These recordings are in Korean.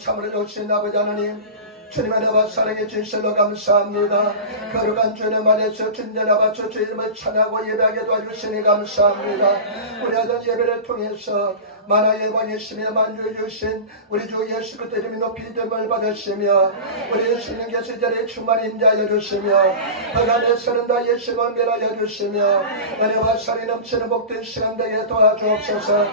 참으로 좋으신 아버지 하나님, 주님의 나와 사랑의 진실로 감사합니다. 거룩한 주님 안에서 진전하바 주 이름을 찬하고 예배하게 도와주시니 감사합니다. 우리 아들 예배를 통해서 만화의 왕이시며 만주에 주신 우리 주 예수 그리스도 이름이 높이 됨을 받으시며 우리 예수님께서 이 자리에 충만히 임재하여 주시며 흑암에서는 다 예수만 멸하여 주시며 은혜와 살이 넘치는 복된 시간 되게 도와주옵소서.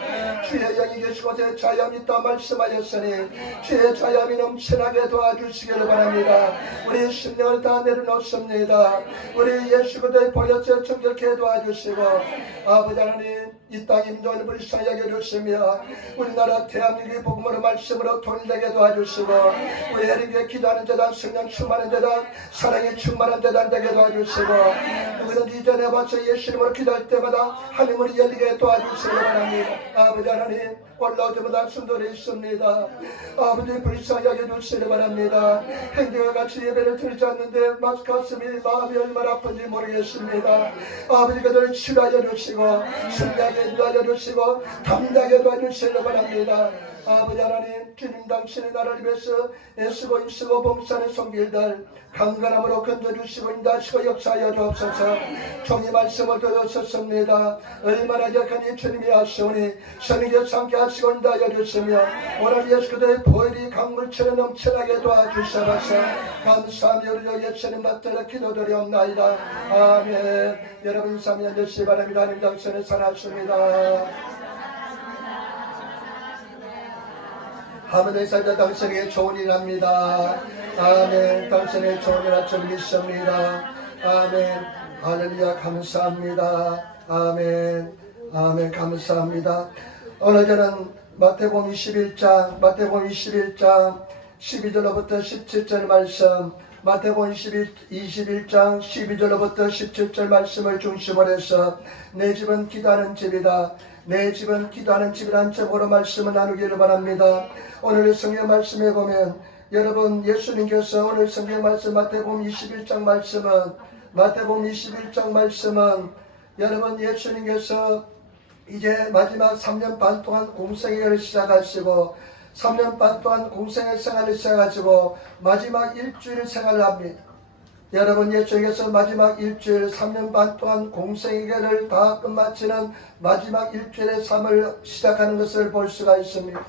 주의 영이 계시고 제 자염이 있다 말씀하였으니 주의 자염이 넘치나게 도와주시기를 바랍니다. 우리 심령을 다 내려놓습니다. 우리 예수 그리스도의 보혈을 정결케 도와주시고 아버지 하나님 이 땅 임종을 불쌍하게 해주시며 우리나라 대한민국의 복음으로 말씀으로 돈되게 도와주시고 우리 해리교회 기도하는 재단, 성령 충만한 재단, 사랑이 충만한 재단 되게 도와주시고 누구든지 이전에 와서 예수 이름으로 기도할 때마다 하늘문이 열리게 도와주시기 바랍니다. 아버지 하나님 올라올 때마다 순돌이 있습니다. 아버지 불쌍하게 해주시기 바랍니다. 행정과 같이 예배를 드리지 않는데 가슴이 마음이 얼마나 아픈지 모르겠습니다. 아버지 그들을 치료하여 주시고 순리하게 도와주시고 담대하게 도와주시기 바랍니다. 아버지 하나님 주님 당신의 나라를 위해서 애쓰고 힘쓰고 봉사하는 손길들 강건함으로 건져주시고 인도하시고 역사하여 주옵소서. 종이 말씀을 들었었습니다. 얼마나 약하니 주님이 하시오니 성령께서 함께 하시고 인도하여 주시며 오늘 예수 그리스도의 보혈이 강물처럼 넘쳐나게 도와주셔서 감사하며 우리 예수님 받들어 기도드리옵나이다. 아멘. 여러분 인사하며 주시기 바랍니다. 하나님 당신을 사랑하십니다. 하늘의 살다 당신에게 좋은 일 합니다. 아멘. 당신의 좋은 일 하실 믿습니다. 아멘. 할렐루야 감사합니다. 아멘. 아멘 감사합니다. 오늘 저는 마태복음 21장 12절로부터 17절 말씀 마태복음 21장 12절로부터 17절 말씀을 중심으로 해서 내 집은 기도하는 집이다. 내 집은 기도하는 집이라는 제목으로 말씀을 나누기를 바랍니다. 오늘 성경 말씀에 보면 여러분 예수님께서 오늘 성경 말씀 마태복음 21장 말씀은 여러분 예수님께서 이제 마지막 3년 반 동안 공생애를 시작하시고 3년 반 동안 공생애 생활을 시작하시고 마지막 일주일 생활을 합니다. 여러분 예수님께서 마지막 일주일 3년 반 동안 공생애를 다 끝마치는 마지막 일주일의 삶을 시작하는 것을 볼 수가 있습니다.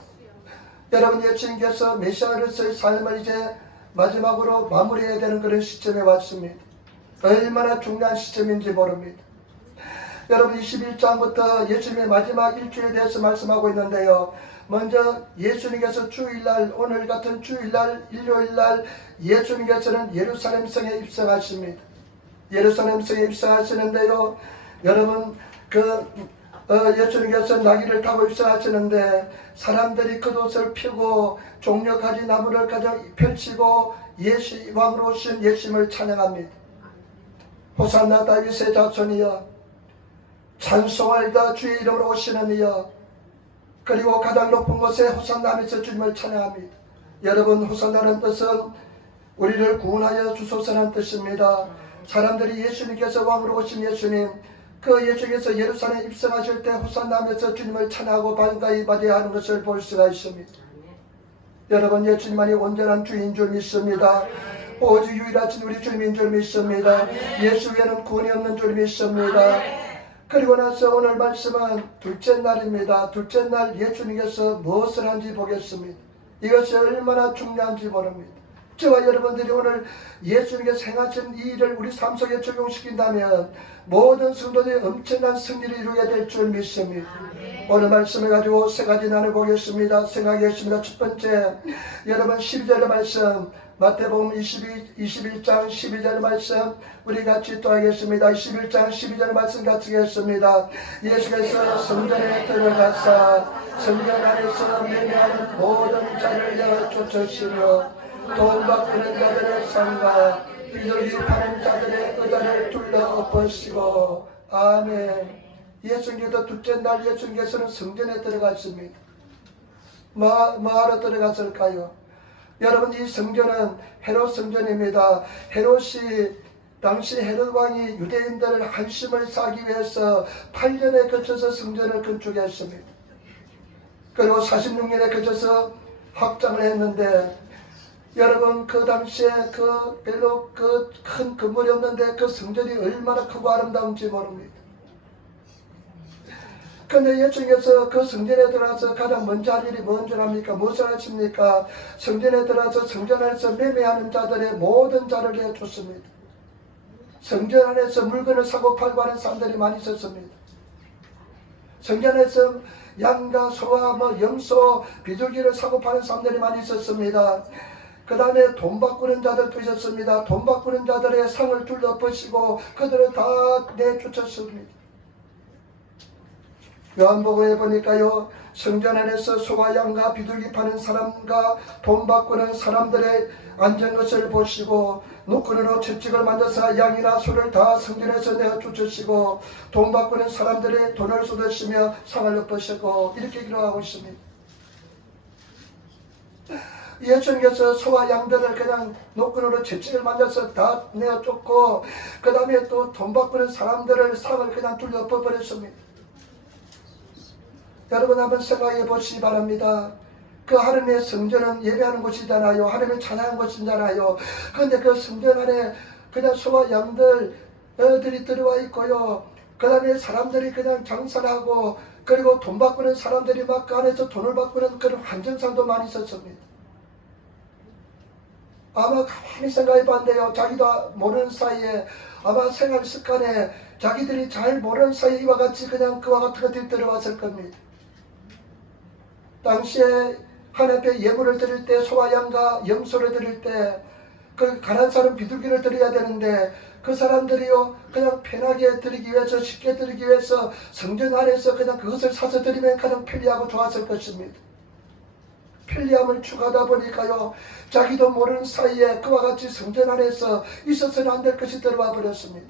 여러분 예수님께서 메시아로서의 삶을 이제 마지막으로 마무리해야 되는 그런 시점에 왔습니다. 얼마나 중요한 시점인지 모릅니다. 여러분 21장부터 예수님의 마지막 일주일에 대해서 말씀하고 있는데요. 먼저 예수님께서 주일날 오늘 같은 주일날 일요일날 예수님께서는 예루살렘 성에 입성하십니다. 예루살렘 성에 입성하시는데요. 여러분 예수님께서 나귀를 타고 입성하시는데 사람들이 겉옷을 펴고 종려가지 나무를 가져 펼치고 왕으로 오신 예수님을 찬양합니다. 호산나 다윗의 자손이여 찬송하리다 주의 이름으로 오시는 이여. 그리고 가장 높은 곳에 호산나 하면서 주님을 찬양합니다. 여러분 호산나는 뜻은 우리를 구원하여 주소서라는 뜻입니다. 사람들이 예수님께서 왕으로 오신 예수님 그 예수님께서 예루살렘에 입성하실 때 호산나 하면서 주님을 찬양하고 반가이 맞이하는 것을 볼 수가 있습니다. 여러분 예수님만이 온전한 주인 줄 믿습니다. 오직 유일하신 우리 주님인 줄 믿습니다. 예수 외에는 구원이 없는 줄 믿습니다. 그리고 나서 오늘 말씀은 둘째 날입니다. 둘째 날 예수님께서 무엇을 한지 보겠습니다. 이것이 얼마나 중요한지 모릅니다. 저와 여러분들이 오늘 예수님께서 행하신 이 일을 우리 삶 속에 적용시킨다면 모든 성도들이 엄청난 승리를 이루게 될 줄 믿습니다. 오늘 말씀을 가지고 세 가지 나눠보겠습니다. 생각하겠습니다. 첫 번째, 여러분 12절의 말씀 마태복음 21장 12절 말씀 우리 같이 또 하겠습니다. 21장 12절 말씀 같이 하겠습니다. 예수께서 성전에 들어가사 성전 안에서 매매하는 모든 자를 내어쫓으시며 돈 바꾸는 자들의 상과 비둘기 파는 자들의 의자를 둘러 엎으시고 아멘. 예수님께서 둘째 날 예수님께서는 성전에 들어갔습니다. 뭐하러 들어갔을까요? 여러분 이 성전은 헤롯 성전입니다. 헤롯이 당시 헤롯 왕이 유대인들을 한심을 사기 위해서 8년에 걸쳐서 성전을 건축했습니다. 그리고 46년에 걸쳐서 확장을 했는데 여러분 그 당시에 그 별로 그 큰 건물이 없는데 그 성전이 얼마나 크고 아름다운지 모릅니다. 근데 예수님께서 그 성전에 들어가서 가장 먼저 할 일이 뭔 줄 압니까? 무엇을 하십니까? 성전에 들어가서 성전 안에서 매매하는 자들의 모든 자를 내쫓습니다. 성전 안에서 물건을 사고 팔고 하는 사람들이 많이 있었습니다. 성전 안에서 양과 소와 염소, 비둘기를 사고 파는 사람들이 많이 있었습니다. 그 다음에 돈 바꾸는 자들도 있었습니다. 돈 바꾸는 자들의 상을 둘러버시고 그들을 다 내쫓았습니다. 요한복음에 보니까요, 성전 안에서 소와 양과 비둘기 파는 사람과 돈 바꾸는 사람들의 앉은 것을 보시고 노끈으로 채찍을 만져서 양이나 소를 다 성전에서 내쫓으시고 돈 바꾸는 사람들의 돈을 쏟으시며 상을 엎으시고 이렇게 기록하고 있습니다. 예수님께서 소와 양들을 그냥 노끈으로 채찍을 만져서 다 내쫓고 그 다음에 또 돈 바꾸는 사람들을 상을 그냥 둘러 엎어버렸습니다. 여러분 한번 생각해 보시기 바랍니다. 그 하나님의 성전은 예배하는 곳이잖아요. 하나님을 찬양하는 곳이잖아요. 그런데 그 성전 안에 그냥 소와 양들이 들어와 있고요. 그 다음에 사람들이 그냥 장사를 하고 그리고 돈 바꾸는 사람들이 막 그 안에서 돈을 바꾸는 그런 환경상도 많이 있었습니다. 아마 가만히 생각해 봤는데요. 자기도 모르는 사이에 아마 생활 습관에 자기들이 잘 모르는 사이에 이와 같이 그냥 그와 같은 것들이 들어왔을 겁니다. 당시에 하나님 앞에 예물을 드릴 때 소와 양과 염소를 드릴 때 그 가난한 사람 비둘기를 드려야 되는데 그 사람들이요 그냥 편하게 드리기 위해서 쉽게 드리기 위해서 성전 안에서 그냥 그것을 사서 드리면 가장 편리하고 좋았을 것입니다. 편리함을 추구하다 보니까요 자기도 모르는 사이에 그와 같이 성전 안에서 있어서는 안 될 것이 들어와 버렸습니다.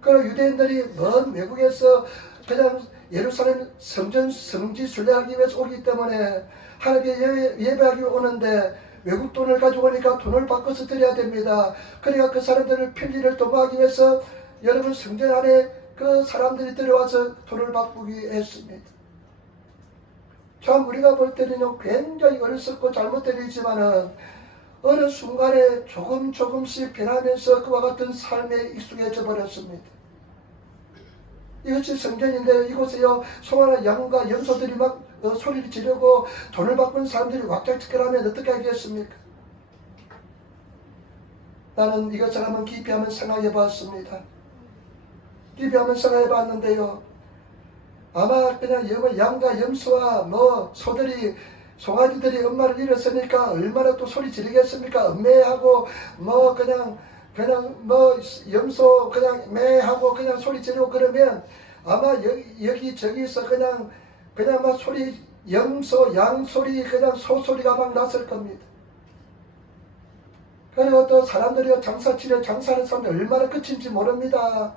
그리고 유대인들이 먼 외국에서 그냥 예루살렘 성지 순례하기 위해서 오기 때문에 하나님께 예배하기 오는데 외국 돈을 가지고 오니까 돈을 바꿔서 드려야 됩니다. 그러니까 그 사람들을 편리를 도모하기 위해서 여러분 성전 안에 그 사람들이 들어와서 돈을 바꾸기 했습니다. 참 우리가 볼 때는 굉장히 어리석고 잘못된 일이지만은 어느 순간에 조금씩 변하면서 그와 같은 삶에 익숙해져 버렸습니다. 이것이 성전인데 이곳에요 소와 양과 염소들이 막 소리를 지르고 돈을 바꾸는 사람들이 왁자지껄하면 어떻게 하겠습니까? 나는 이것을 한번 깊이 한번 생각해 봤습니다. 깊이 한번 생각해 봤는데요 아마 그냥 양과 염소와 소들이 송아지들이 엄마를 잃었으니까 얼마나 또 소리 지르겠습니까? 엄매하고 그냥 염소 그냥 매하고 그냥 소리 지르고 그러면 아마 여기저기서 그냥 막 소리 염소 양 소리 그냥 소 소리가 막 났을 겁니다. 그리고 또 사람들이 장사하는 사람들 얼마나 끝인지 모릅니다.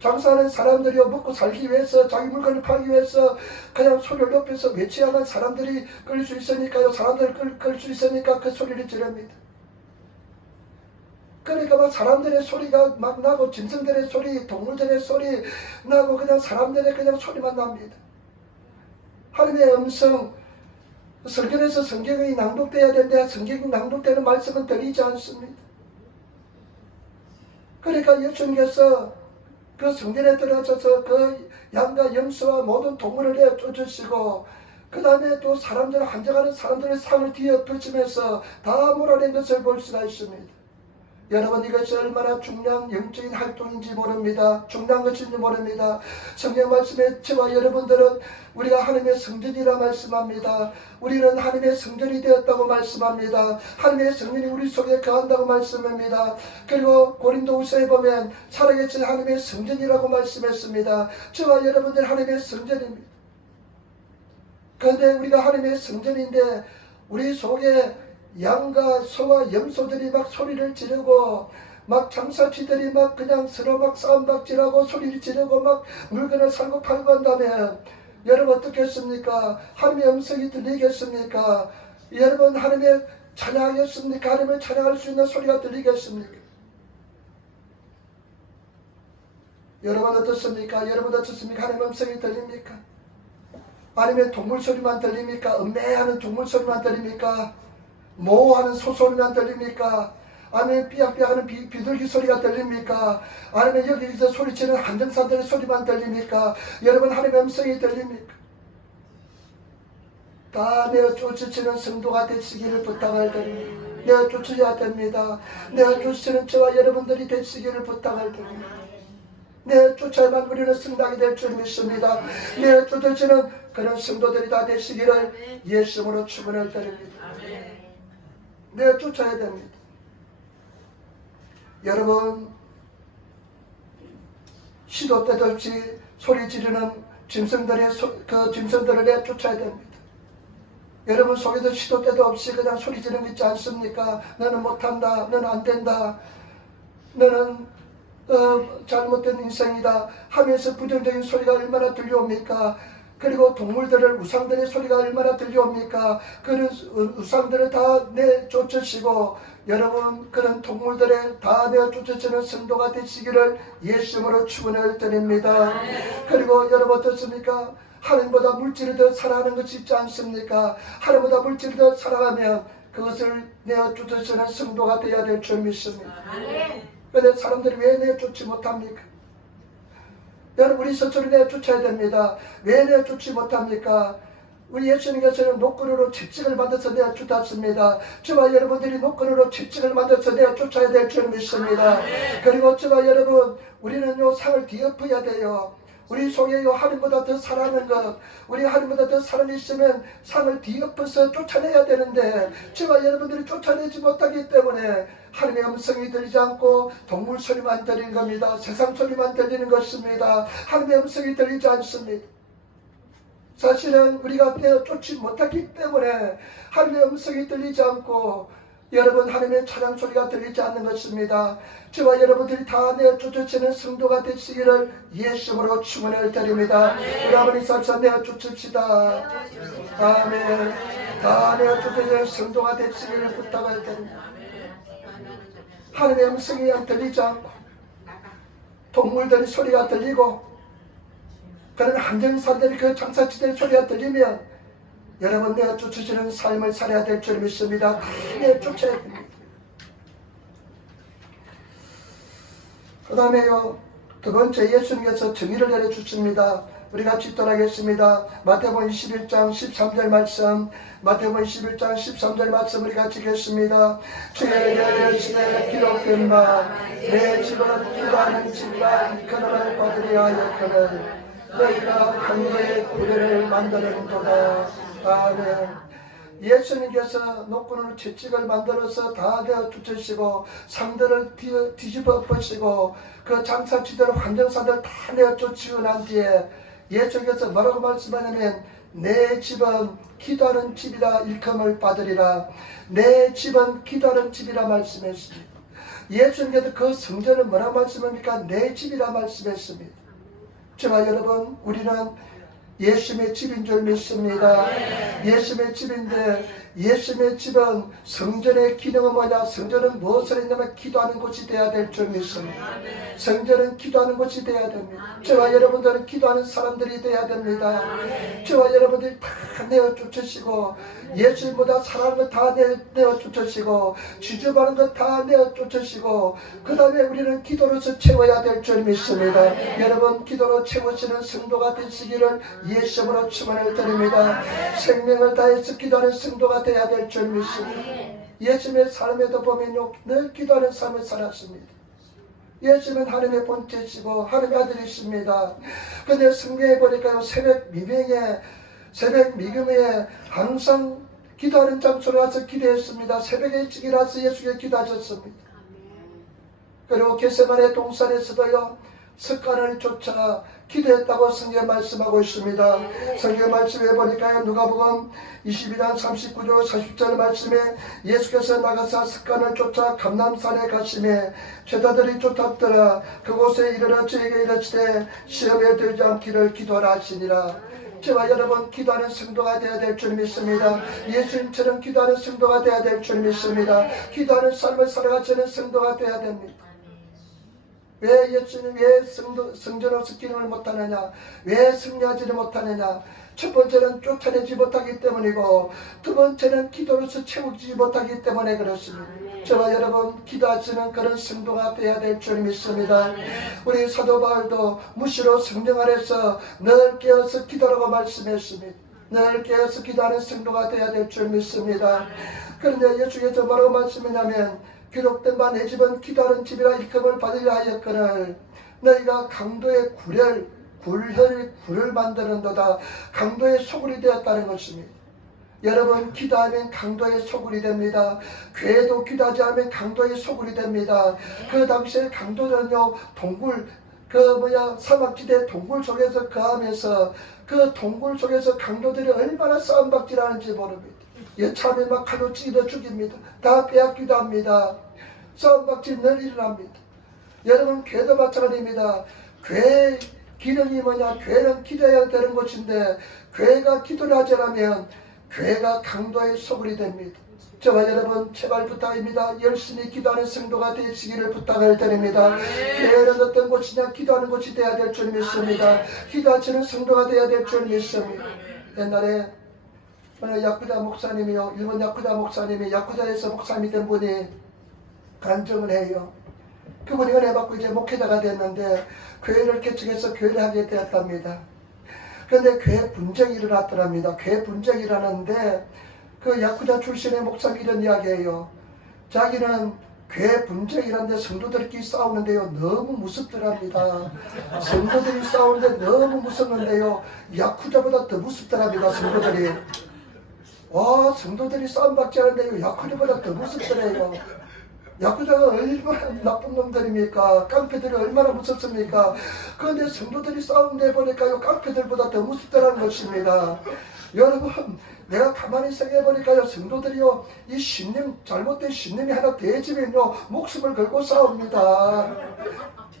장사하는 사람들이 먹고 살기 위해서 자기 물건을 팔기 위해서 그냥 소리를 높여서 외치야만 사람들이 끌 수 있으니까요. 사람들을 끌 수 있으니까 그 소리를 지릅니다. 그러니까 막 사람들의 소리가 막 나고 짐승들의 소리, 동물들의 소리 나고 그냥 사람들의 그냥 소리만 납니다. 하나님의 음성, 성경에서 성경이 낭독돼야 되는데 성경이 낭독되는 말씀은 들리지 않습니다. 그러니까 예수님께서 그 성전에 들어가셔서 그 양과 염소와 모든 동물을 내쫓으시고 그 다음에 또 사람들을 한정하는 사람들의 상을 뒤엎으시면서 다 몰아낸 것을 볼 수가 있습니다. 여러분 이것이 얼마나 중요한 영적인 활동인지 모릅니다. 중요한 것인지 모릅니다. 성경 말씀에 저와 여러분들은 우리가 하나님의 성전이라 말씀합니다. 우리는 하나님의 성전이 되었다고 말씀합니다. 하나님의 성전이 우리 속에 거한다고 말씀합니다. 그리고 고린도후서에 보면 살아계신 하나님의 성전이라고 말씀했습니다. 저와 여러분들 하나님의 성전입니다. 그런데 우리가 하나님의 성전인데 우리 속에 양과 소와 염소들이 막 소리를 지르고 막 장사치들이 막 그냥 서로 막 싸움박질하고 소리를 지르고 막 물건을 사고 팔고 한다면 여러분 어떻겠습니까? 하나님의 음성이 들리겠습니까? 여러분 하나님의 찬양하겠습니까? 하나님을 찬양할 수 있는 소리가 들리겠습니까? 여러분 어떻습니까? 여러분 어떻습니까? 하나님의 음성이 들립니까? 아니면 동물 소리만 들립니까? 음매하는 동물 소리만 들립니까? 모호하는 소소리만 들립니까? 아니면 삐약삐약하는 비둘기 소리가 들립니까? 아니면 여기서 소리치는 한정사들의 소리만 들립니까? 여러분 하나님의 음성이 들립니까? 다 내어 쫓으시는 성도가 되시기를 부탁을 드립니다. 내어 쫓으셔야 됩니다. 내어 쫓으시는 저와 여러분들이 되시기를 부탁을 드립니다. 내어 쫓아야만 우리는 승당이 될 줄 믿습니다. 내어 쫓으시는 그런 성도들이 다 되시기를 예수님으로 축원을 드립니다. 내어 쫓아야 됩니다. 여러분 시도 때도 없이 소리 지르는 짐승들을 내어 쫓아야 됩니다. 여러분 속에서 시도 때도 없이 그냥 소리 지르는 거 있지 않습니까? 너는 못한다, 너는 안된다, 너는 잘못된 인생이다 하면서 부정적인 소리가 얼마나 들려옵니까? 그리고 동물들을 우상들의 소리가 얼마나 들려옵니까? 그런 우상들을 다 내쫓으시고 여러분 그런 동물들을 다 내쫓으시는 성도가 되시기를 예수님으로 축원을 드립니다. 그리고 여러분 어떻습니까? 하나님보다 물질을 더 사랑하는 것이 있지 않습니까? 하나님보다 물질을 더 사랑하면 그것을 내쫓으시는 성도가 되어야 될 줄 믿습니다. 그런데 사람들이 왜 내쫓지 못합니까? 여러분 우리 스스로 내쫓아야 됩니다. 왜 내쫓지 못합니까? 우리 예수님께서는 노끈으로 채찍을 만들어서 내쫓았습니다. 저와 여러분들이 노끈으로 채찍을 만들어서 내쫓아야 될 줄 믿습니다. 그리고 저와 여러분 우리는 요 상을 뒤엎어야 돼요. 우리 속에 요 하나님보다 더 사랑하는 것, 우리 하나님보다 더 사랑이 있으면 상을 뒤엎어서 쫓아내야 되는데 저와 여러분들이 쫓아내지 못하기 때문에 하나님의 음성이 들리지 않고 동물 소리만 들리는 겁니다. 세상 소리만 들리는 것입니다. 하나님의 음성이 들리지 않습니다. 사실은 우리가 쫓지 못하기 때문에 하나님의 음성이 들리지 않고 여러분 하나님의 찬양 소리가 들리지 않는 것입니다. 저와 여러분들이 다 내쫓으시는 성도가 되시기를 예수님으로 축원을 드립니다. 우리 아버지 삼사 내쫓읍시다. 아멘. 다 내쫓으시는 성도가 되시기를 부탁을 드립니다. 하나님의 음성이 들리지 않고 동물들의 소리가 들리고 그런 한정사들이 그 장사치들의 소리가 들리면 여러분 내쫓으시는 삶을 살아야 될 줄 믿습니다. 다 내쫓아야 됩니다. 그 다음에요 두 번째 예수님께서 정의를 내려주십니다. 우리 같이 읽도록하겠습니다. 마태복음 21장 13절 말씀, 마태복음 21장 13절 말씀 우리 같이 읽겠습니다. 주의 열심에 기록된 바 내 집은 기도하는 집이라 일컬음을 받으려 하였거늘 너희가 한계의 구례를 만드는도다. 아멘. 예수님께서 노끈으로 채찍을 만들어서 다 내어쫓으시고 상들을 뒤집어 엎으시고 그 장사치들 환정사들 다 내어쫓으고 난 뒤에 예수님께서 뭐라고 말씀하냐면 내 집은 기도하는 집이라 일컬음을 받으리라. 내 집은 기도하는 집이라 말씀했습니다. 예수님께서 그 성전을 뭐라고 말씀합니까? 내 집이라 말씀했습니다. 저와 여러분 우리는 예수님의 집인 줄 믿습니다. 예수님의 집인데 예수님의 집은 성전의 기능은 뭐냐? 성전은 무엇을 했냐면 기도하는 곳이 되어야 될 줄 믿습니다. 성전은 기도하는 곳이 되어야 됩니다. 저와 여러분들은 기도하는 사람들이 되어야 됩니다. 저와 여러분들이 다 내어쫓으시고 예수님보다 사랑하는 것 다 내어쫓으시고 지저분한 것 다 내어쫓으시고 그 다음에 우리는 기도로서 채워야 될 줄 믿습니다. 여러분 기도로 채우시는 성도가 되시기를 예수님으로 축원을 드립니다. 생명을 다해서 기도하는 성도가 되어야 될 줄 믿습니다. 예수님의 삶에도 보면 늘 기도하는 삶을 살았습니다. 예수님은 하나님의 본체시고 하나님의 아들이십니다. 그런데 성경에 보니까요 새벽 미금에 항상 기도하는 장소로 와서 기도했습니다. 새벽에 일찍 일어나서 예수께 기도하셨습니다. 그리고 겟세마네 동산에서도요 습관을 쫓아 기도했다고 성경에 말씀하고 있습니다. 성경 말씀에 보니까요 누가복음 22장 39절 40절 말씀에 예수께서 나가사 습관을 쫓아 감람산에 가시매 죄다들이 쫓았더라. 그곳에 이르러 저에게 이르시되 시험에 들지 않기를 기도하라 하시니라. 저와 여러분 기도하는 성도가 되어야 될 줄 믿습니다. 예수님처럼 기도하는 성도가 되어야 될 줄 믿습니다. 기도하는 삶을 살아가시는 성도가 되어야 됩니다. 왜 예수님 왜 성전으로서 기능을 못하느냐? 왜 승리하지를 못하느냐? 첫 번째는 쫓아내지 못하기 때문이고, 두 번째는 기도로서 채우지 못하기 때문에 그렇습니다. 저와 여러분, 기도하시는 그런 성도가 되어야 될 줄 믿습니다. 우리 사도 바울도 무시로 성령 안에서 늘 깨어서 기도라고 말씀했습니다. 늘 깨어서 기도하는 성도가 되어야 될 줄 믿습니다. 그런데 예수께서 뭐라고 말씀했냐면, 기록된 바 내 집은 기도하는 집이라 일컬음을 받으려 하였거늘 너희가 강도의 굴을 만드는도다. 강도의 소굴이 되었다는 것입니다. 여러분, 기도하면 강도의 소굴이 됩니다. 교회도 기도하지 않으면 강도의 소굴이 됩니다. 그 당시에 강도는요, 사막지대 동굴 속에서 거하면서 그 동굴 속에서 강도들이 얼마나 싸움박질하는지 모릅니다. 여차하면 막 칼로 찌르 죽입니다. 다 빼앗기도 합니다. 싸움박질 늘 일어납니다. 여러분, 교회도 마찬가지입니다. 교회의 기능이 뭐냐? 교회는 기도해야 되는 곳인데, 교회가 기도를 하지 않으면 교회가 강도의 소굴이 됩니다. 저와 여러분, 제발 부탁입니다. 열심히 기도하는 성도가 되시기를 부탁을 드립니다. 교회는 어떤 곳이냐? 기도하는 곳이 되어야 될 줄 믿습니다. 기도하시는 성도가 되어야 될 줄 믿습니다. 옛날에 어느 야쿠자 목사님이요, 일본 야쿠자 목사님이 야쿠자에서 목사님이 된 분이 간증을 해요. 그분이 은혜 받고 이제 목회자가 됐는데 교회를 개척해서 교회를 하게 되었답니다. 그런데 교회 분쟁이 일어났더랍니다. 교회 분쟁이 일어났는데 그 야쿠자 출신의 목사님이 이런 이야기예요. 자기는 교회 분쟁이라는데 성도들끼리 싸우는데요, 너무 무섭더랍니다. 성도들이 싸우는데 너무 무섭는데요, 야쿠자보다 더 무섭더랍니다. 성도들이. 성도들이 싸움받지 않는데요, 야쿠자보다 더 무섭더래요. 야쿠자가 얼마나 나쁜 놈들입니까? 깡패들이 얼마나 무섭습니까? 그런데 성도들이 싸움내 보니까요, 깡패들보다 더 무섭다는 것입니다. 여러분, 내가 가만히 생각해보니까요, 성도들이요, 이 신념, 잘못된 신념이 하나 대지면요, 목숨을 걸고 싸웁니다.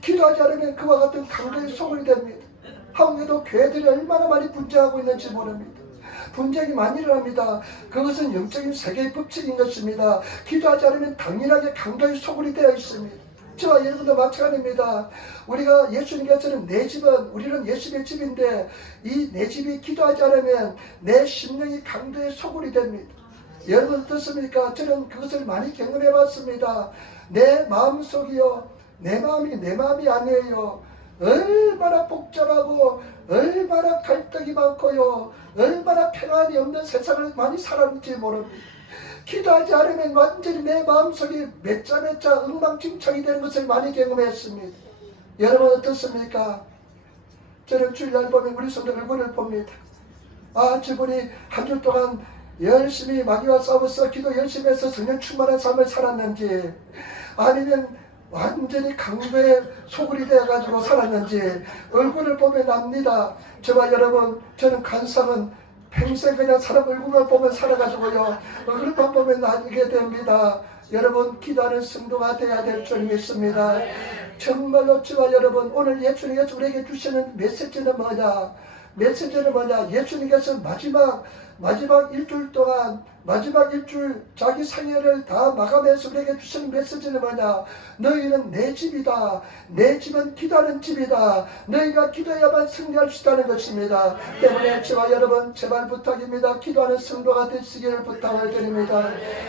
기도하지 않으면 그와 같은 강도의 소굴이 됩니다. 한국에도 교회들이 얼마나 많이 분쟁하고 있는지 모릅니다. 분쟁이 많이 일어납니다. 그것은 영적인 세계의 법칙인 것입니다. 기도하지 않으면 당연하게 강도의 소굴이 되어 있습니다. 저와 여러분도 마찬가지입니다. 우리가 예수님께서는 우리는 예수님의 집인데 이 내 집이 기도하지 않으면 내 심령이 강도의 소굴이 됩니다. 여러분 어떻습니까? 저는 그것을 많이 경험해 봤습니다. 내 마음속이요, 내 마음이 아니에요. 얼마나 복잡하고 얼마나 갈등이 많고요, 얼마나 평안이 없는 세상을 많이 살았는지 모릅니다. 기도하지 않으면 완전히 내 마음속이 몇 자 엉망진창이 되는 것을 많이 경험했습니다. 여러분 어떻습니까? 저는 주일날 보면 우리 성도 얼굴을 봅니다. 저분이 한 주 동안 열심히 마귀와 싸워서 기도 열심히 해서 성령 충만한 삶을 살았는지, 아니면 완전히 강도의 소굴이 되어가지고 살았는지 얼굴을 보면 압니다. 저와 여러분, 저는 간사은 평생 그냥 사람 얼굴만 보면 살아가지고요, 얼굴만 보면 알게 됩니다. 여러분, 기도하는 성도가 되어야 될 줄 믿습니다. 정말로 저와 여러분, 오늘 예수님께서 우리에게 주시는 메시지는 뭐냐? 예수님께서 마지막 일주일 동안, 마지막 일주일 자기 생애를 다 마감해서 우리에게 주시는 메시지는 뭐냐? 너희는 내 집이다. 내 집은 기도하는 집이다. 너희가 기도해야만 승리할 수 있다는 것입니다. 때문에 저와 여러분, 제발 부탁입니다. 기도하는 성도가 되시기를 부탁을 드립니다.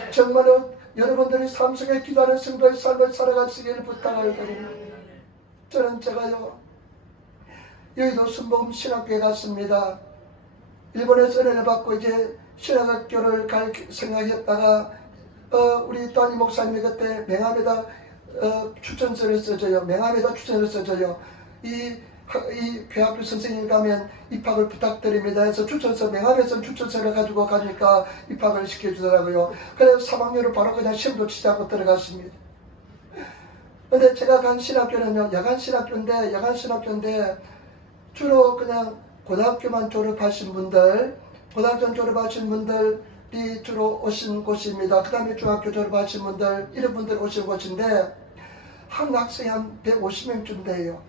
정말로 여러분들이 삶 속에 기도하는 성도의 삶을 살아가시기를 부탁을 드립니다. 제가요, 여의도 순복음 신학교에 갔습니다. 일본에서 은혜를 받고 이제 신학교를 갈 생각했다가 우리 담임 목사님이 그때 명함에다 추천서를 써줘요. 이 교학교 선생님 가면 입학을 부탁드립니다 해서 명함에서 추천서를 가지고 가니까 입학을 시켜주더라고요. 그래서 3학년을 바로 그냥 시험도 치지 않고 들어갔습니다. 근데 제가 간 신학교는요, 야간 신학교인데 주로 그냥 고등학교만 졸업하신 분들이 주로 오신 곳입니다. 그 다음에 중학교 졸업하신 분들, 이런 분들 오신 곳인데 한 학생이 한 150명쯤 돼요.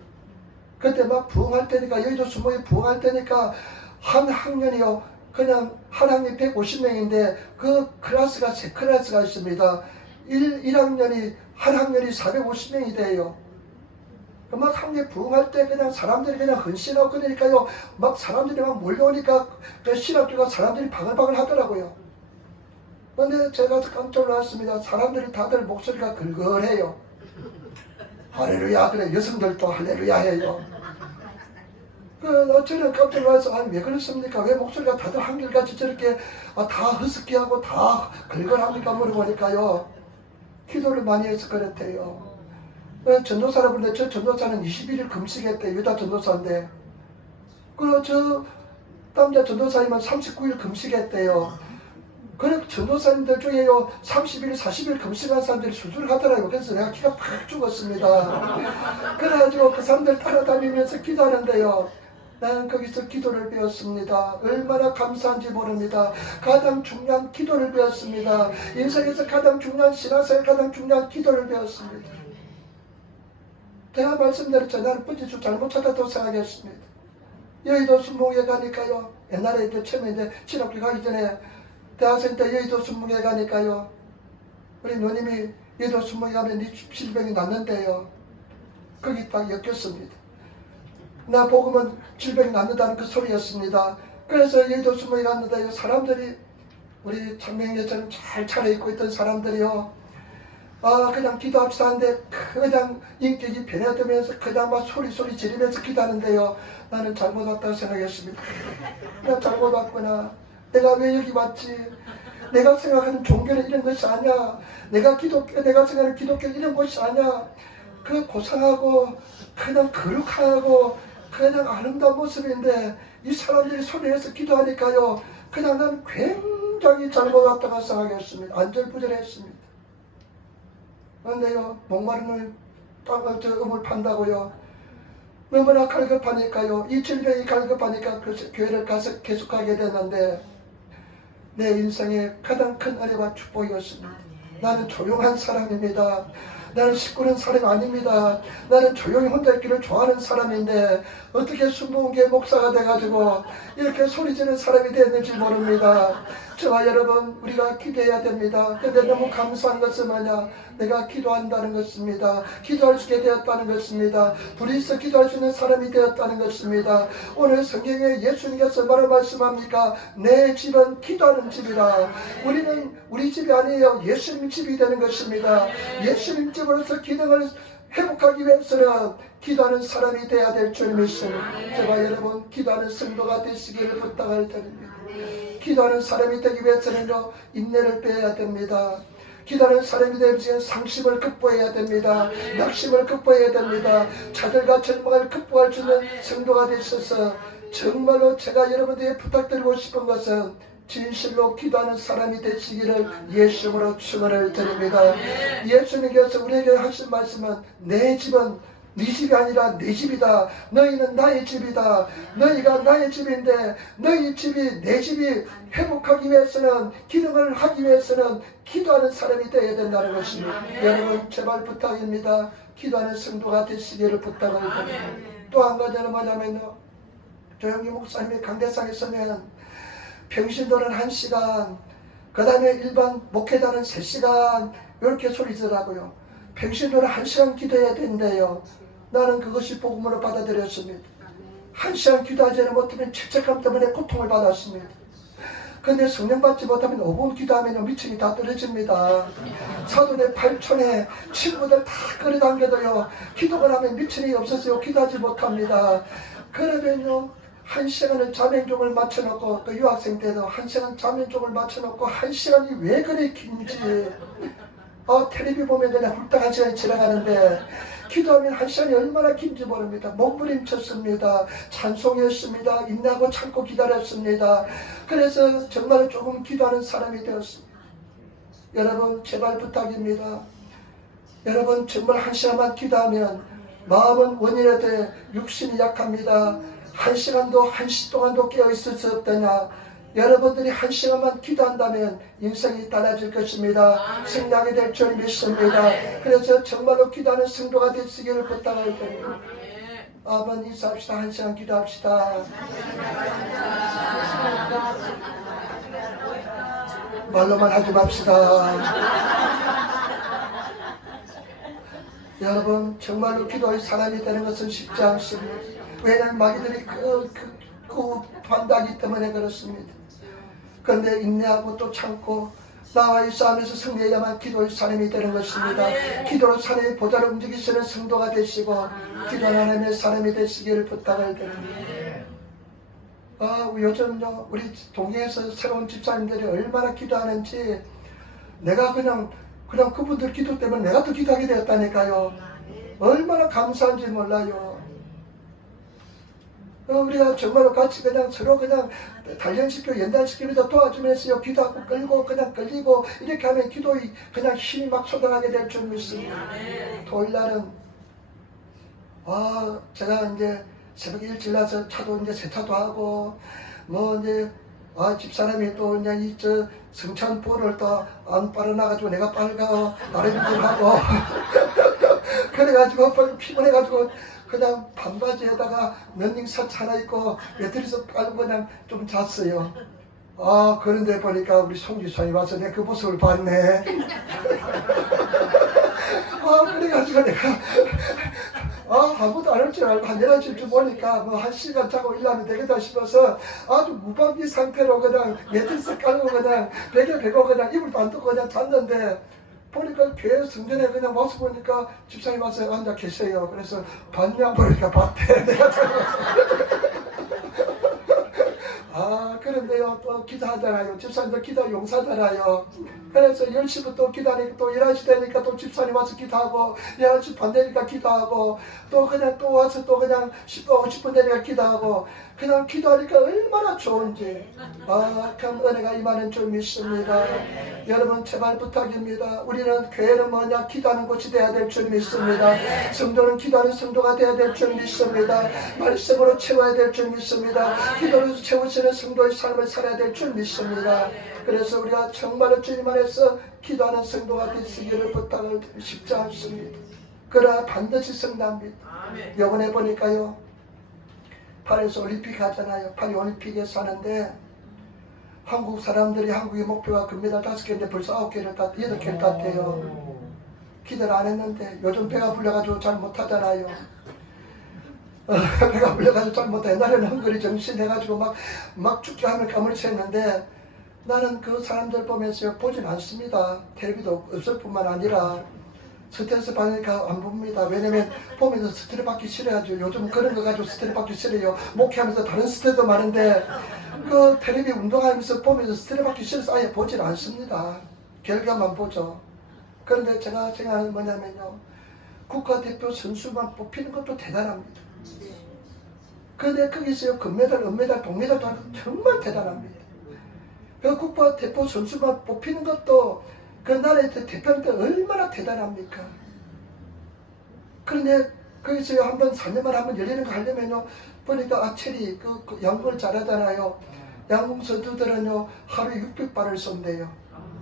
그때 막 부흥할 때니까, 여의도 수목이 부흥할 때니까 한 학년이요, 그냥 한 학년이 150명인데 그 클래스가 세 클래스가 있습니다. 한 학년이 450명이 돼요. 막 한개 부흥할 때 그냥 사람들이 그냥 헌신하고 그러니까요. 막 사람들이 막 몰려오니까 그 신학교가 사람들이 바글바글 하더라고요. 근데 제가 깜짝 놀랐습니다. 사람들이 다들 목소리가 걸걸해요. 할렐루야. 그래 여성들도 할렐루야 해요. 저는 깜짝 놀라서 아니 왜 그렇습니까? 왜 목소리가 다들 한결같이 저렇게 다 허스키하고 다 걸걸합니까? 물어보니까요. 기도를 많이 해서 그랬대요. 전도사라 그러는데 저 전도사는 21일 금식했대. 유다 전도사인데. 그리고 저 남자 전도사님은 39일 금식했대요. 그래 전도사님들 중에요 30일 40일 금식한 사람들이 수술을 하더라고요. 그래서 내가 기가 팍 죽었습니다. 그래가지고 그 사람들 따라다니면서 기도하는데요. 나는 거기서 기도를 배웠습니다. 얼마나 감사한지 모릅니다. 가장 중요한 기도를 배웠습니다. 인생에서 가장 중요한 신앙생활 가장 중요한 기도를 배웠습니다. 제가 말씀드렸잖아요. 나는 번지수 잘못 찾았다고 생각했습니다. 여의도 순복에 가니까요. 옛날에 이제 처음에 이제 신학교 가기 전에 대학생 때 여의도 순복에 가니까요. 우리 누님이 여의도 순복에 가면 네 질병이 낫는데요. 거기 딱 엮였습니다. 나 복음은 질병이 낫는다는 그 소리였습니다. 그래서 여의도 순복에 갔는데 사람들이 우리 장명예처럼 잘 차려입고 있던 사람들이요. 그냥 기도합시다 하는데 그냥 인격이 변해되면서 그냥 막 소리 지르면서 기도하는데요. 나는 잘못 왔다고 생각했습니다. 나 잘못 왔구나. 내가 왜 여기 왔지? 내가 생각하는 종교는 이런 것이 아니야. 내가 생각하는 기독교는 이런 것이 아니야. 그 고상하고 그냥 거룩하고 그냥 아름다운 모습인데 이 사람들이 소리내서 기도하니까요. 그냥 나는 굉장히 잘못 왔다고 생각했습니다. 안절부절했습니다. 그런데요, 목마름을 음을 판다고요. 너무나 갈급하니까요. 이 질병이 갈급하니까 그 교회를 가서 계속하게 됐는데 내 인생의 가장 큰 은혜와 축복이었습니다. 나는 조용한 사람입니다. 나는 시끄러운 사람이 아닙니다. 나는 조용히 혼자 있기를 좋아하는 사람인데 어떻게 순복음교회 목사가 돼가지고 이렇게 소리지는 사람이 됐는지 모릅니다. 저와 여러분 우리가 기도해야 됩니다. 근데 너무 감사한 것은 뭐냐? 내가 기도한다는 것입니다. 기도할 수 있게 되었다는 것입니다. 둘이서 기도할 수 있는 사람이 되었다는 것입니다. 오늘 성경에 예수님께서 뭐라고 말씀합니까? 내 집은 기도하는 집이라. 우리는 우리 집이 아니에요. 예수님 집이 되는 것입니다. 예수님 집으로서 기능을 회복하기 위해서는 기도하는 사람이 되어야 될 줄 믿습니다. 제가 여러분 기도하는 성도가 되시기를 부탁을 드립니다. 기도하는 사람이 되기 위해서는요 인내를 빼야 됩니다. 기도하는 사람이 되기 위해서 상심을 극복해야 됩니다. 낙심을 극복해야 됩니다. 좌절과 절망을 극복할 수 있는 성도가 되셔서 정말로 제가 여러분들에게 부탁드리고 싶은 것은 진실로 기도하는 사람이 되시기를 예수님으로 축원을 드립니다. 예수님께서 우리에게 하신 말씀은 내 집은 네 집이 아니라 내 집이다. 너희는 나의 집이다. 너희가 나의 집인데 너희 집이 내 집이 회복하기 위해서는 기능을 하기 위해서는 기도하는 사람이 되어야 된다는 것입니다. 여러분 제발 부탁입니다. 기도하는 성도가 되시기를 부탁을 드립니다. 또 한 가지는 뭐냐면요. 조영기 목사님이 강대상에 서면 평신도는 1시간 그 다음에 일반 목회자는 3시간 이렇게 소리지더라고요. 평신도는 1시간 기도해야 된대요. 나는 그것이 복음으로 받아들였습니다. 1시간 기도하지 못하면 죄책감 때문에 고통을 받았습니다. 그런데 성령 받지 못하면 5분 기도하면 미침이 다 떨어집니다. 사돈의 8촌에 친구들 다 끌어당겨도요 기도를 하면 미침이 없어서요 기도하지 못합니다. 그러면요 1시간을 자명종을 맞춰놓고 그 유학생 때도 1시간 자명종을 맞춰놓고 1시간이 왜 그리 긴지 텔레비 보면 그냥 훌딱 1시간이 지나가는데 기도하면 1시간이 얼마나 긴지 모릅니다. 몸부림쳤습니다. 찬송했습니다. 인내하고 참고 기다렸습니다. 그래서 정말 조금 기도하는 사람이 되었습니다. 여러분 제발 부탁입니다. 여러분 정말 1시간만 기도하면 마음은 원인에 대해 육신이 약합니다. 1시간도 1시 동안도 깨어있을 수 없더냐. 여러분들이 1시간만 기도한다면 인생이 달라질 것입니다. 승리하게 될 줄 믿습니다. 그래서 정말로 기도하는 성도가 되시기를 부탁을 드립니다. 한번 인사합시다. 1시간 기도합시다. 말로만 하지 맙시다. 여러분 정말로 기도의 사람이 되는 것은 쉽지 않습니다. 왜냐하면 마귀들이 그 반다기 때문에 그렇습니다. 그런데 인내하고 또 참고 나와 이 싸움에서 승리해야만 기도의 사람이 되는 것입니다. 기도로 사람의 보좌를 움직이시는 성도가 되시고 기도하는 하나님의 사람이 되시기를 부탁을 드립니다. 요즘요 우리 동네에서 새로운 집사님들이 얼마나 기도하는지 내가 그냥 그분들 기도 때문에 내가 또 기도하게 되었다니까요. 얼마나 감사한지 몰라요. 우리가 정말로 같이 그냥 서로 그냥 단련시키고 연단시키면서 도와주면서요 기도하고 끌고 그냥 끌리고 이렇게 하면 기도의 그냥 힘이 막 쏟아나게 될 줄 믿습니다. 토요일날은 제가 이제 새벽에 일찍 나서 차도 이제 세차도 하고 이제 집사람이 또 이제 성찬포를 또 안 빨아놔가지고 내가 빨가 나르기 좀 하고 그래가지고 피곤해가지고 그냥 반바지에다가 런닝셔츠 하나 입고 매트리스 깔고 그냥 좀 잤어요. 그런데 보니까 우리 송지선이 와서 내가 그 모습을 봤네. 그래가지고 내가 아무도 안 올 줄 알고 한 11시쯤 오니까 뭐 1시간 자고 일하면 되겠다 싶어서 아주 무방비 상태로 그냥 매트리스 깔고 그냥 베개 베고 그냥 이불도 안 뜯고 그냥 잤는데 보니까 교회 성전에 그냥 와서 보니까 집사님 와서 앉아 계세요. 그래서 봤냐 보니까 봤대. 내가 그런데요 또 기도하잖아요. 집사님도 기도 용사잖아요. 그래서 10시부터 기도하니까 또 11시 되니까 또 집사님 와서 기도하고 11시 반 되니까 기도하고 또 그냥 또 와서 또 그냥 50분 되니까 기도하고 그냥 기도하니까 얼마나 좋은지 큰 은혜가 임하는 줄 믿습니다. 여러분 제발 부탁입니다. 우리는 교회는 뭐냐 기도하는 곳이 되어야 될 줄 믿습니다. 성도는 기도하는 성도가 되어야 될 줄 믿습니다. 말씀으로 채워야 될 줄 믿습니다. 기도로 채우시는 성도의 삶을 살아야 될 줄 믿습니다. 그래서 우리가 정말로 주님 안에서 기도하는 성도가 되시기를 부탁을 쉽지 않습니다. 그러나 반드시 성납니다. 이번에 보니까요 파리에서 올림픽 하잖아요. 파리 올림픽에서 하는데 한국 사람들이 한국의 목표가 금메달 5개인데 벌써 8개를 땄대요. 기대를 안 했는데 요즘 배가 불려가지고 잘 못하잖아요. 배가 불려가지고 잘 못해. 옛날에는 헝그리 정신해가지고 막 죽게 하면 까무리쳐 했는데 나는 그 사람들 보면서 보진 않습니다. 텔레비도 없을 뿐만 아니라 스트레스 받으니까 안 봅니다. 왜냐면 보면서 스트레스 받기 싫어가지고 요즘 그런 거 가지고 스트레스 받기 싫어요. 목회하면서 다른 스트레스도 많은데 그 텔레비 운동하면서 보면서 스트레스 받기 싫어서 아예 보질 않습니다. 결과만 보죠. 그런데 제가 생각하는 뭐냐면요 국가대표 선수만 뽑히는 것도 대단합니다. 그런데 거기서요 금메달, 은메달, 동메달도 하는 거 정말 대단합니다. 그 국가대표 선수만 뽑히는 것도 그 나라의 대표한테 얼마나 대단합니까? 그런데 거기서 한번 4년만에 한번 열리는 거 하려면요 보니까 아체리 그 양궁을 잘하잖아요. 양궁 선수들은요 하루에 600발을 쏜대요.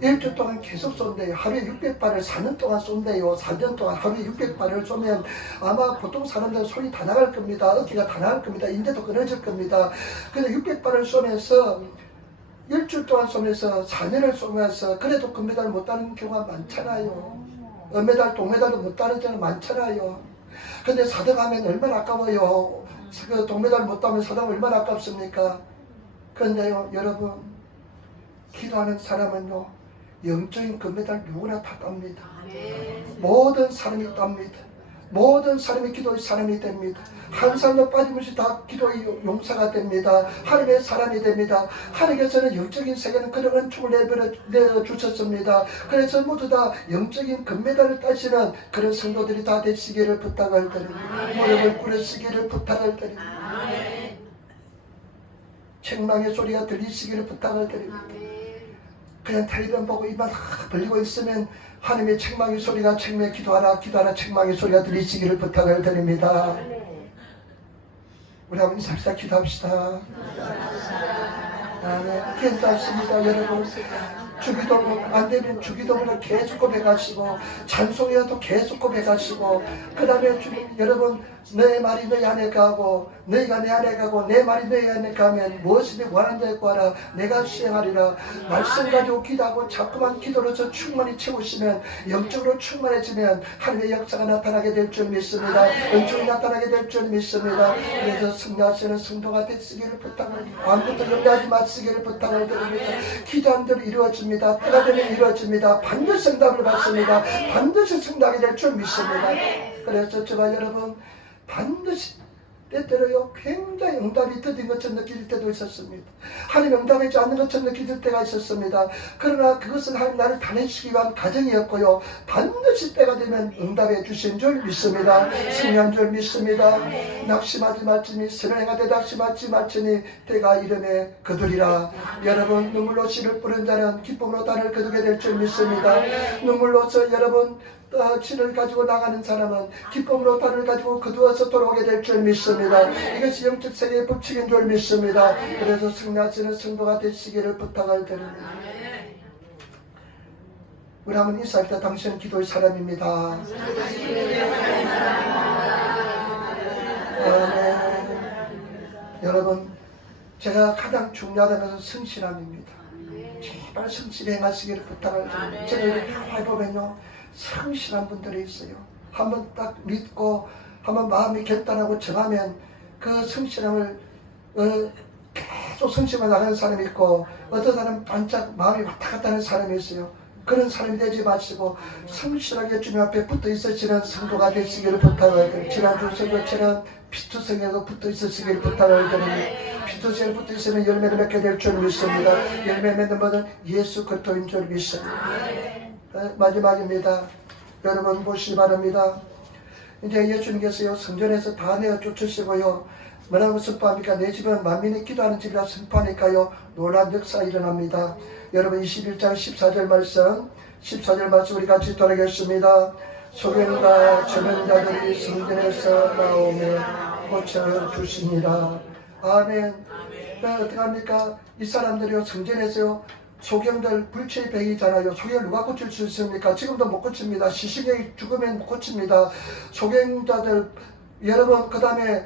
일주일 동안 계속 쏜대요. 하루에 600발을 4년 동안 쏜대요. 4년 동안 하루에 600발을 쏘면 아마 보통 사람들은 손이 다 나갈 겁니다. 어깨가 다 나갈 겁니다. 인대도 끊어질 겁니다. 근데 600발을 쏘면서 일주일 동안 쏘면서 4년을 쏘면서 그래도 금메달 못 따는 경우가 많잖아요. 은메달, 동메달도 못 따는 경우가 많잖아요. 근데 4등 하면 얼마나 아까워요. 그 동메달 못 따면 4등 얼마나 아깝습니까? 그런데요 여러분 기도하는 사람은요 영적인 금메달 누구나 다 땁니다. 모든 사람이 땁니다. 모든 사람이 기도의 사람이 됩니다. 한 사람도 빠짐없이 다 기도의 용사가 됩니다. 하나님의 사람이 됩니다. 하나님께서는 영적인 세계는 그런 은총을 내주셨습니다. 그래서 모두 다 영적인 금메달을 따시는 그런 성도들이 다 되시기를 부탁을 드립니다. 무릎을 꿇으시기를 부탁을 드립니다. 책망의 소리가 들리시기를 부탁을 드립니다. 그냥 텔레비전 보고 입만 벌리고 있으면 하나님의 책망의 소리가 책망에 기도하라 책망의 소리가 들리시기를 부탁을 드립니다. 우리 한번 인사합시다. 기도합시다. 아멘. 괜찮습니다 여러분. 주기도문 안 되면 주기도문을 계속 고백하시고 찬송이라도 계속 고백하시고 그 다음에 주님 여러분 내 말이 너희 안에 가고 너희가 내 안에 가고 내 말이 너희 안에 가면 무엇이든 원하는 대로 구하라 내가 수행하리라. 말씀 가지고 기도하고 자꾸만 기도로서 충만히 채우시면 영적으로 충만해지면 하나님의 역사가 나타나게 될 줄 믿습니다. 은총이 나타나게 될 줄 믿습니다. 그래서 승리하시는 성도가 되시기를 부탁을 아무것도 염려하지 마시기를 부탁을 드립니다. 기도한 대로 이루어집니다. 때가 되면 이루어집니다. 반드시 응답을 받습니다. 반드시 승리하게 될 줄 믿습니다. 그래서 제발 여러분 반드시 때때로요 굉장히 응답이 더딘 것처럼 느낄 때도 있었습니다. 하나님 응답하지 않는 것처럼 느낄 때가 있었습니다. 그러나 그것은 하나님 나를 단련시키기 위한 과정이었고요. 반드시 때가 되면 응답해 주신 줄 믿습니다. 승리한 줄 믿습니다. 낙심하지 말지니 선행하되 낙심하지 말지니 때가 이름에 거두리라. 여러분 눈물로 씨를 뿌린 자는 기쁨으로 단을 거두게 될 줄 믿습니다. 눈물로서 여러분 진을 가지고 나가는 사람은 기쁨으로 단을 가지고 거두어서 돌아오게 될 줄 믿습니다. 이것이 영적 세계의 법칙인 줄 믿습니다. 그래서 승리하시는 성도가 되시기를 부탁을 드립니다. 우리 한번 인사합시다. 당신은 기도의 사람입니다. 아멘. 여러분 제가 가장 중요하다는 것은 성실함입니다. 제발 성실히 행하시기를 부탁을 드립니다. 제가 해보면요 성실한 분들이 있어요. 한번 딱 믿고 한번 마음이 결단하고 정하면 그 성실함을 계속 성실만 나가는 사람이 있고 어떤 사람은 반짝 마음이 왔다 갔다 하는 사람이 있어요. 그런 사람이 되지 마시고 성실하게 주님 앞에 붙어 있으시는 성도가 되시기를 부탁을 드립니다. 지난주 설교처럼 피투성에도 붙어 있으시기를 부탁을 드립니다. 피투성에 붙어 있으면 열매를 맺게 될 줄 믿습니다. 열매 맺는 분은 예수 그리스도인 줄 믿습니다. 마지막입니다. 여러분 보시기 바랍니다. 이제 예수님께서요 성전에서 다 내어 쫓으시고요 뭐라고 선포합니까? 내 집은 만민이 기도하는 집이라 선포하니까요 놀라운 역사가 일어납니다. 여러분 21장 14절 말씀 우리 같이 돌아가겠습니다. 소경과 저변자들이 성전에서 나오며 고쳐주시니라. 아멘. 어떻게 합니까? 이 사람들이요 성전에서요 소경들 불치병이잖아요. 소경을 누가 고칠 수 있습니까? 지금도 못 고칩니다. 시신이 죽으면 못 고칩니다. 소경자들 여러분 그 다음에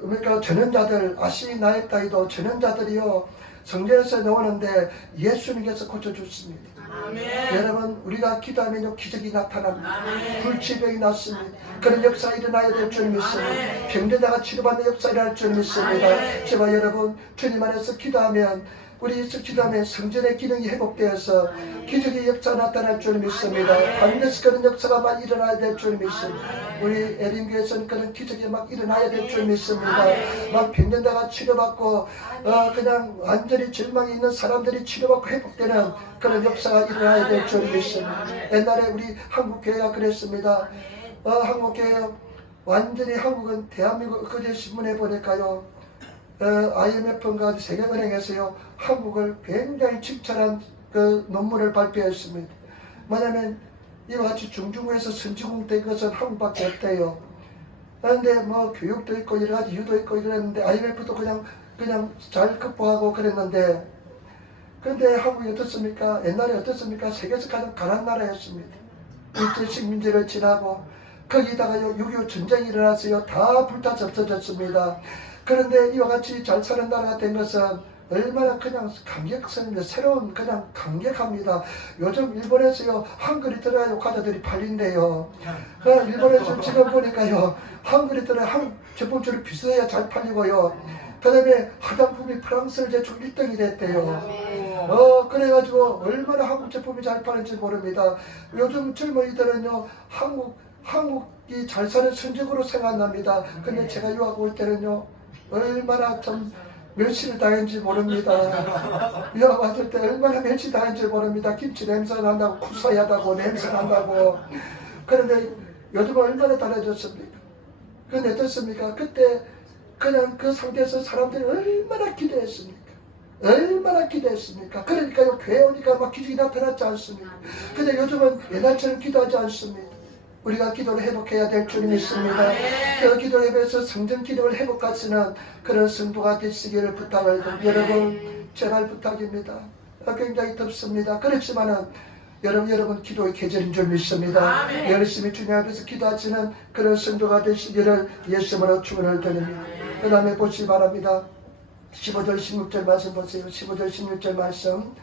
그러니까 전현자들 아시나이타이도 전현자들이요 성전에서 나오는데 예수님께서 고쳐주십니다. 아멘. 여러분 우리가 기도하면 기적이 나타납니다. 불치병이 났습니다. 그런 역사가 일어나야 될 줄 믿습니다. 병자가 치료받는 역사가 일어날 줄 믿습니다. 제발 여러분 주님 안에서 기도하면 우리 기도하면 성전의 기능이 회복되어서 기적의 역사가 나타날 줄 믿습니다. 반드시 그런 역사가 막 일어나야 될 줄 믿습니다. 우리 에린교에서는 그런 기적이 막 일어나야 될 줄 믿습니다. 막 병자가 치료받고 그냥 완전히 절망이 있는 사람들이 치료받고 회복되는 그런 역사가 일어나야 될 줄 믿습니다. 옛날에 우리 한국교회가 그랬습니다. 한국교회 완전히 한국은 대한민국 그제 신문에 보니까요 IMF인가 세계은행에서요 한국을 굉장히 칭찬한 그 논문을 발표했습니다. 뭐냐면 이와 같이 중중부에서 선진국 된 것은 한국밖에 없대요. 그런데 뭐 교육도 있고 여러 가지 이유도 있고 이랬는데 IMF도 그냥 잘 극복하고 그랬는데 그런데 한국이 어떻습니까? 옛날에 어떻습니까? 세계에서 가장 가난한 나라였습니다. 일제 식민지를 지나고 거기다가요 6.25 전쟁이 일어나서요 다 불타서 없어졌습니다. 그런데 이와 같이 잘 사는 나라가 된 것은 얼마나 그냥 감격스럽습니다. 새로운 그냥 감격합니다. 요즘 일본에서요 한글이 들어야 과자들이 팔린대요. 일본에서 지금 보니까요 한글이 들어야 한국 제품처럼 비싸야 잘 팔리고요. 그 다음에 화장품이 프랑스를 제출 1등이 됐대요. 그래가지고 얼마나 한국 제품이 잘 파는지 모릅니다. 요즘 젊은이들은요 한국이 잘 사는 선진국으로 생각납니다. 근데 제가 유학 올 때는요 얼마나 좀 멸치를 당했는지 모릅니다. 유학 왔을 때 얼마나 멸치 당했는지 모릅니다. 김치 냄새 난다고 구수하다고 냄새 난다고. 그런데 요즘은 얼마나 달라졌습니까? 그런데 어떻습니까? 그때 그냥 그 상태에서 사람들이 얼마나 기대했습니까? 얼마나 기대했습니까? 그러니까요 교회 오니까 막 기적이 나타났지 않습니까? 근데 요즘은 옛날처럼 기도하지 않습니다. 우리가 기도를 회복해야 될 줄 믿습니다. 그 기도를 회복해서 성전 기도를 회복하시는 그런 성도가 되시기를 부탁을 드립니다. 여러분 제발 부탁입니다. 굉장히 덥습니다. 그렇지만은 여러분 기도의 계절인 줄 믿습니다. 아멘. 열심히 주님 앞에서 기도하시는 그런 성도가 되시기를 예수님으로 축원을 드립니다. 그 다음에 보시기 바랍니다. 15절 16절 말씀 보세요. 15절 16절 말씀,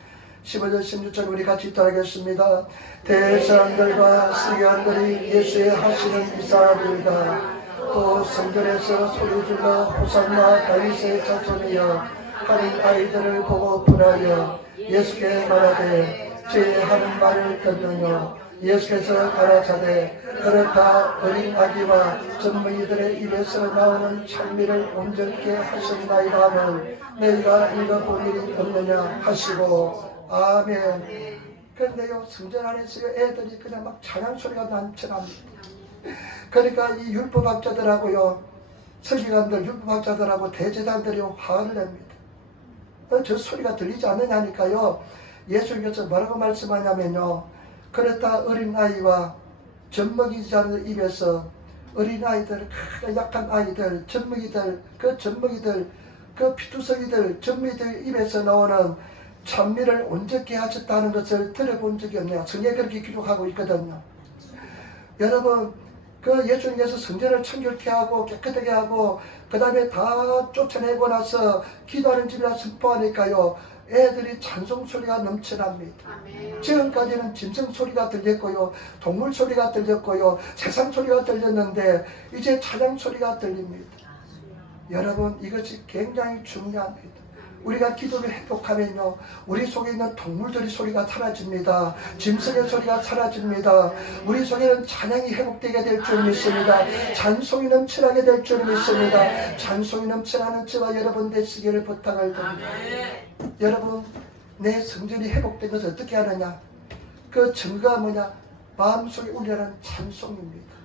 15절 16절 우리 같이 따라하겠습니다. 대사람들과 서기관들이 예수의 하시는 이사들과 또 성전에서 소리질러 호산나 다윗의 자손이여 하는 아이들을 보고 불하여 예수께 말하되 제 하는 말을 듣느냐. 예수께서 가라사대 그렇다 어린 아기와 젊은이들의 입에서 나오는 찬미를 온전케 하셨나이다 하면 너희가 읽어본 일이 없느냐 하시고 아멘. 그런데요 성전 안에서 애들이 그냥 막 찬양 소리가 넘쳐납니다. 그러니까 이 율법학자들하고요 서기관들 율법학자들하고 대제사장들이 화를 냅니다. 저 소리가 들리지 않느냐니까요. 예수님께서 뭐라고 말씀하냐면요, 그렇다 어린아이와 젖먹이지 않는 입에서 어린아이들, 약한 아이들, 젖먹이들, 그 피투성이들, 젖먹이들 입에서 나오는 찬미를 온전케 하셨다는 것을 들어본 적이 없네요. 성경에 그렇게 기록하고 있거든요. 여러분, 그 예수님께서 성전을 청결케 하고 깨끗하게 하고 그 다음에 다 쫓아내고 나서 기도하는 집이라 선포하니까요 애들이 찬송 소리가 넘쳐납니다. 아멘. 지금까지는 짐승 소리가 들렸고요 동물 소리가 들렸고요 세상 소리가 들렸는데 이제 찬양 소리가 들립니다. 여러분 이것이 굉장히 중요합니다. 우리가 기도를 회복하면요 우리 속에 있는 동물들의 소리가 사라집니다. 짐승의 소리가 사라집니다. 우리 속에는 찬양이 회복되게 될 줄 믿습니다. 찬송이 넘쳐나게 될 줄 믿습니다. 찬송이 넘쳐나는 저와 여러분 되시기를 부탁을 드립니다. 여러분 내 성전이 회복된 것을 어떻게 하느냐, 그 증거가 뭐냐, 마음속에 울려는 찬송입니다.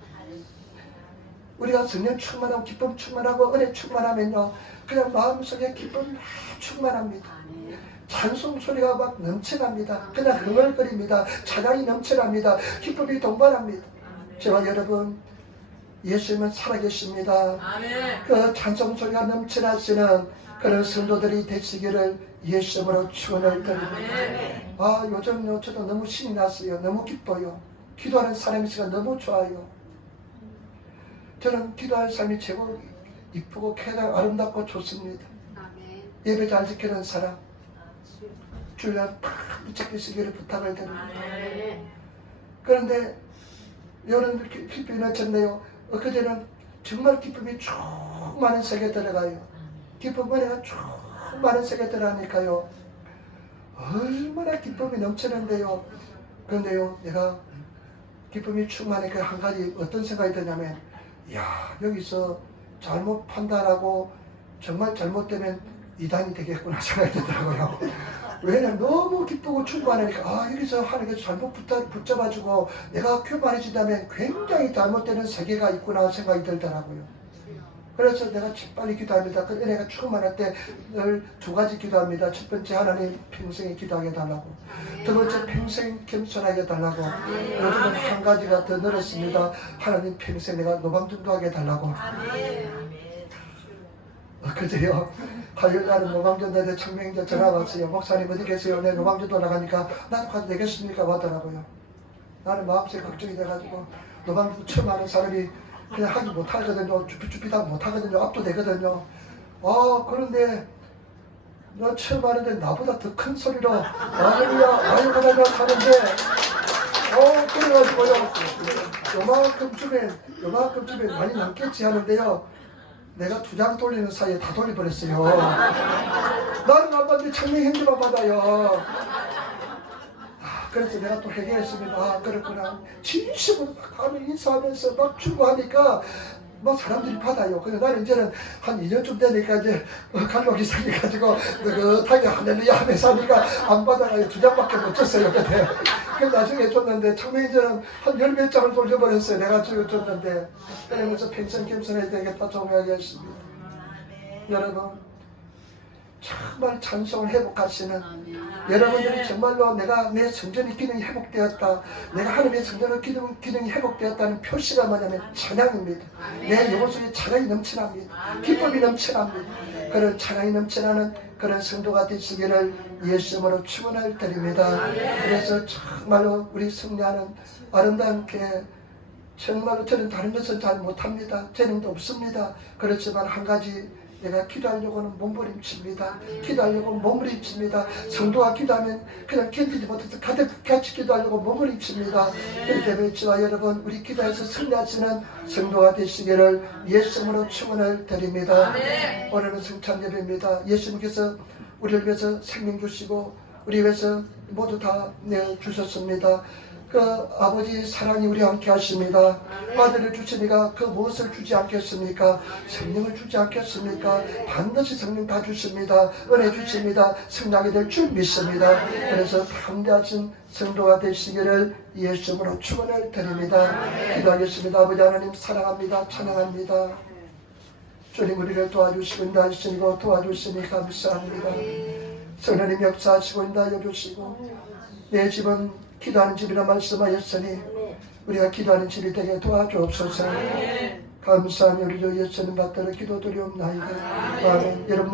우리가 성령 충만하고 기쁨 충만하고 은혜 충만하면요 그냥 마음속에 기쁨이 충만합니다. 찬송 소리가 막 넘쳐납니다. 그냥 흥얼거립니다. 찬양이 넘쳐납니다. 기쁨이 동반합니다. 저와 여러분 예수님은 살아계십니다. 그 찬송 소리가 넘쳐나시는 그런 성도들이 되시기를 예수님으로 축원을 드립니다. 아 요즘요 저도 너무 신이 났어요. 너무 기뻐요. 기도하는 사람이 있으니까 너무 좋아요. 저는 기도하는 삶이 최고 이쁘고 쾌하고 아름답고 좋습니다. 예배 잘 지키는 사람 주일날 팍 붙잡고 있기를 부탁을 드립니다. 그런데 여러분 기쁨이 넘쳤네요. 엊그제는 정말 기쁨이 충만한 세계 들어가요. 기쁨 은혜가 충만한 세계 들어가니까요 얼마나 기쁨이 넘치는데요. 그런데요 내가 기쁨이 충만하니까 한 가지 어떤 생각이 드냐면, 야 여기서 잘못 판단하고 정말 잘못되면 이단이 되겠구나 생각이 들더라고요. 왜냐면 너무 기쁘고 충만하니까 아 여기서 하나님께서 잘못 붙잡아주고 내가 교만해진다면 굉장히 잘못되는 세계가 있구나 생각이 들더라고요. 그래서 내가 빨리 기도합니다. 그 은혜가 충만할 때 늘 두 가지 기도합니다. 첫 번째 하나님 평생에 기도하게 해달라고, 두 번째 평생 겸손하게 해달라고, 요즘은 한 가지가 더 늘었습니다. 하나님 평생 내가 노방전도하게 해달라고. 그제요 화요일날은 노방전도에 청명자 전화 왔어요. 목사님 어디 계세요? 네 노방전도 나가니까 나도 가도 되겠습니까? 하더라고요. 나는 마음속에 걱정이 돼가지고 노방전도 처음 하는 사람이 그냥 하지 못하거든요. 쭈삣쭈삣하고 못하거든요. 압도되거든요. 그런데 너 처음 하는데 나보다 더 큰 소리로 아이고야 아이고야 하는데 그래가지고요 요만큼쯤에 많이 남겠지 하는데요 내가 2장 돌리는 사이에 다 돌려버렸어요. 나는 안 받는데 청명 행주만 받아요. 그래서 내가 또 회개했습니다. 그렇구나. 진심으로 막 가면 인사하면서 막 추구하니까 막 사람들이 받아요. 근데 나는 이제는 한 2년쯤 되니까 이제 갈록이 생겨가지고 느긋하게 할렐루야 하면서 하니까 안 받아가지고 2장밖에 못 줬어요. 그때. 그래서 나중에 줬는데 청명이제는 한 10몇 장을 돌려버렸어요. 내가 줬는데. 그러면서 평생 겸손해야 되겠다 정리하겠습니다. 여러분 정말 찬송을 회복하시는 여러분들이 정말로 내가 내 성전의 기능이 회복되었다, 내가 하나님의 성전의 기능이 회복되었다는 표시가 뭐냐면 찬양입니다. 내 영혼 속에 찬양이 넘쳐납니다. 기쁨이 넘쳐납니다. 그런 찬양이 넘쳐나는 그런 성도가 되시기를 예수님으로 축원을 드립니다. 그래서 정말로 우리 승리하는 아름다운 교회, 정말로 저는 다른 것은 잘 못합니다. 재능도 없습니다. 그렇지만 한 가지, 내가 기도하려고는 몸부림칩니다. 기도하려고 몸부림칩니다. 성도가 기도하면 그냥 견디지 못해서 같이 기도하려고 몸부림칩니다. 그렇게 외치와 여러분, 우리 기도에서 승리하시는 성도가 되시기를 예수님으로 축원을 드립니다. 오늘은 성찬 예배입니다. 예수님께서 우리를 위해서 생명 주시고 우리 위해서 모두 다 내주셨습니다. 그 아버지 사랑이 우리 함께 하십니다. 아들을 주시니까 그 무엇을 주지 않겠습니까? 성령을 주지 않겠습니까? 반드시 성령 다 주십니다. 은혜 주십니다. 승리하게 될 줄 믿습니다. 그래서 담대하신 성도가 되시기를 예수님으로 축원을 드립니다. 기도하겠습니다. 아버지 하나님 사랑합니다. 찬양합니다. 주님 우리를 도와주시고 인도하시고 도와주시니 감사합니다. 성령님 역사하시고 인도하여 주시고 내 집은 기도하는 집이라 말씀하였으니 우리가 기도하는 집이 되게 도와주옵소서. 감사하며 우리 주 예수님 받들어 기도드리옵나이다. 아멘. 여러분